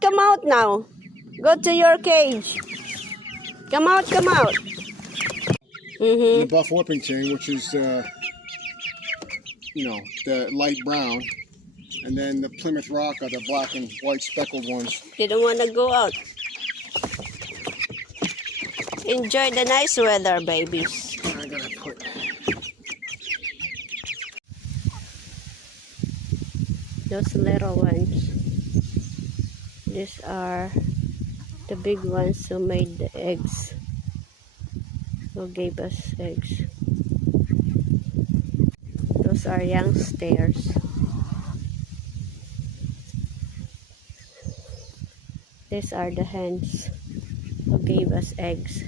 come out now. Go to your cage. Come out, come out. And the Buff Orpington, which is, the light brown. And then the Plymouth Rock are the black and white speckled ones. You don't want to go out. Enjoy the nice weather, babies. I'm gonna put... Those little ones. These are the big ones who made the eggs. Who gave us eggs. Those are youngsters. These are the hens who gave us eggs.